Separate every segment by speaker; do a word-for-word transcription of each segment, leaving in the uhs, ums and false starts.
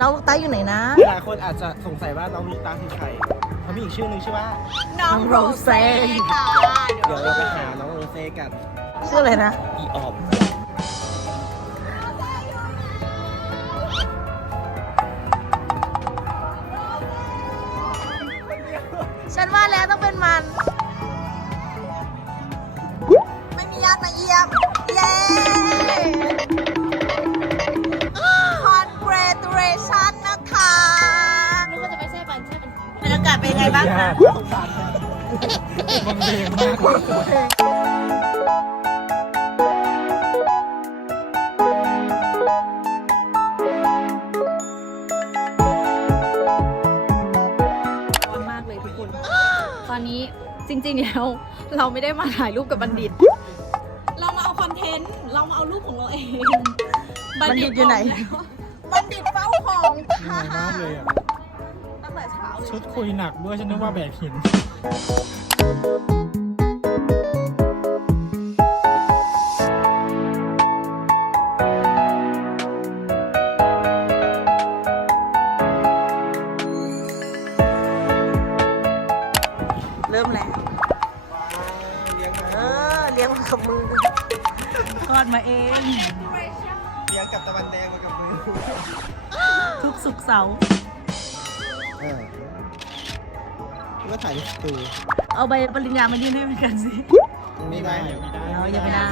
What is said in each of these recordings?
Speaker 1: น้องลูกตาอยู่ไหนนะ
Speaker 2: หลายคนอาจจะสงสัยว่าน้องลูกตาคือใครเขามีอีกชื่อหนึ่งชื่อว่า
Speaker 1: น้องโรเซ่ค่ะ
Speaker 2: เดี๋ยวเราไปหาน้องโรเซ่กัน
Speaker 1: ชื่ออะไรนะ
Speaker 2: อีออม
Speaker 1: ฉันว่าแล้วต้องเป็นมันไม่มีญาติมาเยี่ยมเย้ congratulation นะคะนึกว่าจะไม่ใช่ปันใช่ปันบรรยากาศเป็นไงบ้างคะ
Speaker 2: มันเบงมาก
Speaker 3: ตอนนี้จริงๆแล้วเราไม่ได้มาถ่ายรูปกับบัณฑิตเรามาเอาคอนเทนต์เรามาเอารูปของเราเอง
Speaker 1: บัณฑิตอยู่ไหนบัณฑิตเฝ้าของค่ะ
Speaker 2: มากเลยอ่ะ
Speaker 1: ตั้งแต่เช้าเลย
Speaker 2: ชุดคุยหนักด้วยฉันนึกว่าแบกหิน
Speaker 1: เริ่มแล้ว
Speaker 2: เลี้ยงมา
Speaker 1: เออเลี้ยงมากับมือกอดมาเอง
Speaker 2: เลี้ยงกับตะวันแดงมากับมือ
Speaker 1: ทุกสุกเสาร์
Speaker 2: เออก็ถ่ายตู
Speaker 1: เอาใบปริญญามายื่นให้เหมือนกันสิ
Speaker 2: ไม่ได้ไม่ได้
Speaker 1: เราอย่าไปได้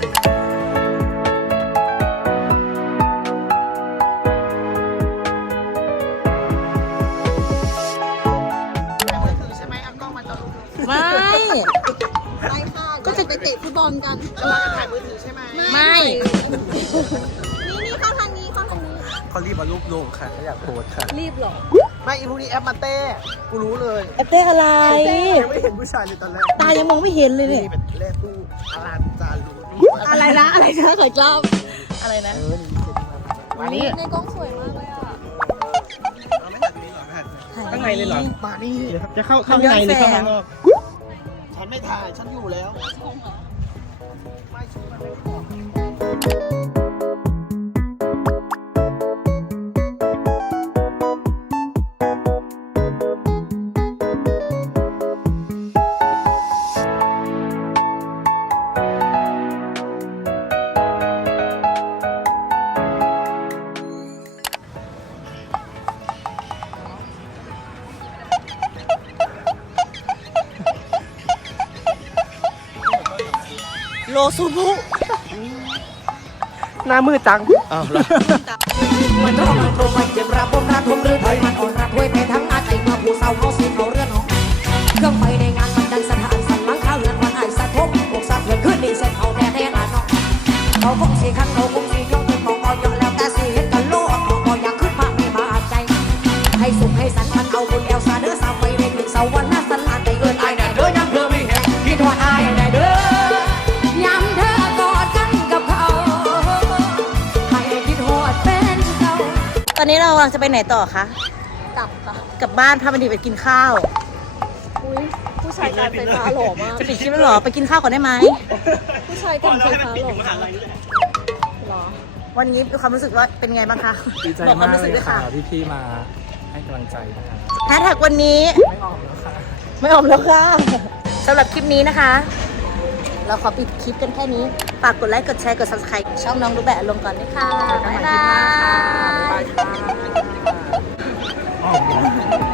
Speaker 1: ไม่ไม่ค่ะก็จะไปเตะฟุตบอลกันเราจะถ่ายมือถือใช่ไหมไม่นี่นี่เข้าทางนี้เข้าทางนี้
Speaker 2: เขารีบมารูปลงค่ะเขาอยากโพสค่ะ
Speaker 3: รีบหรอ
Speaker 2: ไม่อีพวกนี้แอปมาเต้กูรู้เลย
Speaker 1: แอปเต้อะไร
Speaker 2: ยังไม่เห็นผู้ชายเลยตอนแรก
Speaker 1: ตายังมองไม่เห็นเลยเนี่ย
Speaker 2: เป็นแรกตู้อารันจารู
Speaker 1: อะไรนะอะไรนะขอรอบอะไรนะ
Speaker 2: มานี่
Speaker 3: ในกล้องสวยมากเลยอ่ะ
Speaker 2: เราไม่ถ่ายตรงนี้หรอข้างในเลยหรอมานี่จะเข้าข้างในหรือข้างนอกฉันไม่ถ่ายฉันอยู่แล้วไม่ชุดมันไม่พ
Speaker 1: โลซูบุ
Speaker 2: หน้ามืดจังอ้าวเหรอ
Speaker 4: มันร้องตรงมันเจ็บระบมระทมหรือไทยมันอ่อนระทวยไปทั้งอาใจมาผู้เศร้าเขาสีเขาเรือนหองเครื่องไปในงานมันดังสถานสันหลังข้าวเรือนวันไอ้สะทบพวกสัตว์เพื่อนขึ้นดีเสร็จเขาแน่แน่ละน้องเขาคงสีขันเขาคงสียกเป็นมองอยแล้วแต่สีเห็นกันโลกมองอยากขึ้นมาไม่มาใจให้สุขให้สันมันเอาบุญเอลซาเด้อสาวไปในคืนเสาร์วันน่าสันลานใจเอินไอ้แน่เด้อยังเธอไม่เห็นคิดว่าไอ้แน่เด้อยำเธอกอดกันกับเขาให้คิดหอดเป็นเขา
Speaker 1: ตอนนี้เราจะไปไหนต่อคะ
Speaker 3: กลับค่ะ
Speaker 1: กลับบ้านพาบัณฑิตไปกินข้าว
Speaker 3: อุ้ยผู้ชายการไฟฟ้าหล่อมาก
Speaker 1: จะปิดคลิปแล้วหรอไปกินข้าวก่อนได้ไหม
Speaker 3: ผู้ชายการไฟฟ้าหล่อมากหรอ
Speaker 1: วันนี้ความรู้สึกว่าเป็นไงบ้างคะ
Speaker 2: ดีใจมากเลยค่ะพี่ๆมาให้กำลังใจนะคะ
Speaker 1: แฮชแท็กวันนี้
Speaker 2: ไม่ออกแล้วค่ะ
Speaker 1: ไม่ออกแล้วค่ะสำหรับคลิปนี้นะคะเราขอปิดคลิปกันแค่นี้ฝากกดไลค์กดแชร์กด ซับสไครบ์ ช่องน้องรูแบะลงก่อนด้วยค่ะบ๊ายบาย
Speaker 2: บ๊ายบายค่ะ